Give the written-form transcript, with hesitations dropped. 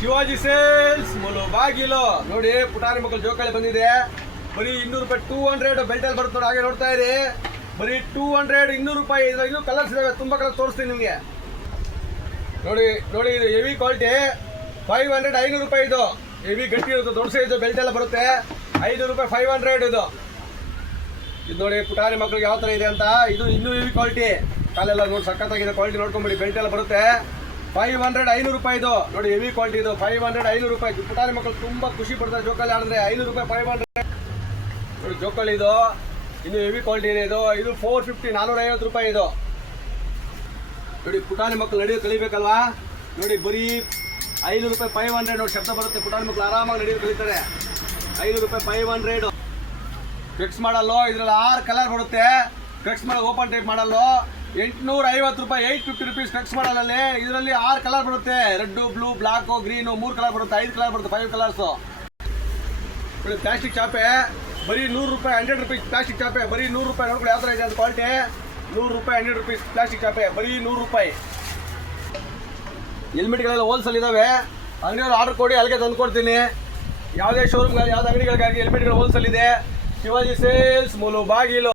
Shivaji sales ಬಾಗಿಲು ನೋಡಿ. ಪುಟಾಣಿ ಮಕ್ಕಳು ಜೋಕಾಲಿ ಬಂದಿದೆ. ಬರೀ 200 ರೂಪಾಯಿ 200 ಬೆಲ್ಟಲ್ಲಿ ಬರುತ್ತೆ ನೋಡಿ. ಹಾಗೆ ನೋಡ್ತಾ ಇರಿ, ಬರೀ 200 200 ರೂಪಾಯಿ. ಇದು ಕಲರ್ಸ್ ಇದಾವೆ, ತುಂಬಾ ಕಲರ್ ತೋರಿಸ್ತೀನಿ ನಿಮಗೆ. ನೋಡಿ ನೋಡಿ, ಇದು ಹೆವಿ ಕ್ವಾಲಿಟಿ. 500 500 ರೂಪಾಯಿ. ಇದು ಹೆವಿ ಗಟ್ಟಿ ಇರುತ್ತೆ, ದೊಡ್ಡ ಸೈಜ್ ಬೆಲ್ಟ್ ಎಲ್ಲ ಬರುತ್ತೆ. 500 ರೂಪಾಯಿ 500 ಇದು. ಇದು ನೋಡಿ ಪುಟಾಣಿ ಮಕ್ಕಳಿಗೆ ಯಾವ ಥರ ಇದೆ ಅಂತ. ಇದು ಇನ್ನೂ ಹೆವಿ ಕ್ವಾಲಿಟಿ. ಕಾಲೆಲ್ಲ ನೋಡಿ ಸಖತ್ತಾಗಿದೆ ಕ್ವಾಲಿಟಿ, ನೋಡ್ಕೊಂಬಿಡಿ. ಬೆಲ್ಟ್ ಎಲ್ಲ ಬರುತ್ತೆ. 500 500 ರೂಪಾಯಿ ಇದು ನೋಡಿ, ಹೆವಿ ಕ್ವಾಲಿಟಿ. ಇದು 500 500 ರೂಪಾಯಿ. ಪುಟಾಣಿ ಮಕ್ಕಳು ತುಂಬಾ ಖುಷಿ ಪಡ್ತಾರೆ ಜೋಕಾಲಿ ಆಡಿದ್ರೆ. 500 ರೂಪಾಯಿ 500 ನೋಡಿ ಜೋಕಾಲಿ. ಇದು ಇನ್ನು ಹೆವಿ ಕ್ವಾಲಿಟಿ ಇದೆ. ಇದು 450 450 ರೂಪಾಯಿ. ಇದು ನೋಡಿ ಪುಟಾಣಿ ಮಕ್ಕಳು ನಡೆಯೋದು ಕಲಿಬೇಕಲ್ವಾ. ನೋಡಿ ಬರೀ 500 ರೂಪಾಯಿ 500 ನೋಡಿ, ಶಬ್ದ ಬರುತ್ತೆ. ಪುಟಾಣಿ ಮಕ್ಕಳು ಆರಾಮಾಗಿ ನಡೆಯೋದು ಕಲಿತಾರೆ. 500 ರೂಪಾಯಿ 500. ಫಿಕ್ಸ್ ಮಾಡಲ್ಲು. ಇದ್ರಲ್ಲಿ 6 ಕಲರ್ ಬರುತ್ತೆ. ಫಿಕ್ಸ್ ಮಾಡಲ್ ಓಪನ್ ಟೈಪ್ ಮಾಡಲ್ಲು. 850 ರೂಪಾಯಿ 850 ರುಪೀಸ್ ಫಿಕ್ಸ್ ಮಾಡಲಲ್ಲಿ. ಇದರಲ್ಲಿ 6 ಕಲರ್ ಬರುತ್ತೆ. Red, blue, black, green 3 colour ಬರುತ್ತೆ. 5 ಕಲರ್ ಬರುತ್ತೆ. 5 ಕಲರ್ಸು. ಪ್ಲಾಸ್ಟಿಕ್ ಚಾಪೆ ಬರೀ 100 ರೂಪಾಯಿ 100 ರುಪೀಸ್. ಪ್ಲಾಸ್ಟಿಕ್ ಚಾಪೆ ಬರೀ 100 ರೂಪಾಯಿ. ನೋಡ್ಕೊಳ್ಳಿ ಯಾವ ಥರ ಇದೆ ಅಂತ ಕ್ವಾಲಿಟಿ. 100 ರೂಪಾಯಿ 100 ರುಪೀಸ್ ಪ್ಲಾಸ್ಟಿಕ್ ಚಾಪೆ ಬರೀ 100 ರೂಪಾಯಿ. ಹೆಲ್ಮೆಟ್ಗಳೆಲ್ಲ ಹೋಲ್ಸೇಲ್ ಇದಾವೆ. ಅಂಗಡಿಯವ್ರು ಆರ್ಡರ್ ಕೊಡಿ, ಅಲ್ಲಿಗೆ ತಂದು ಕೊಡ್ತೀನಿ. ಯಾವುದೇ ಶೋರೂಮ್ಗಾಗಿ ಯಾವುದೇ ಅಂಗಡಿಗಳಿಗಾಗಿ ಹೆಲ್ಮೆಟ್ಗಳು ಹೋಲ್ಸೇಲ್ ಇದೆ. ಶಿವಾಜಿ ಸೇಲ್ಸ್ ಬಾಗಿಲು.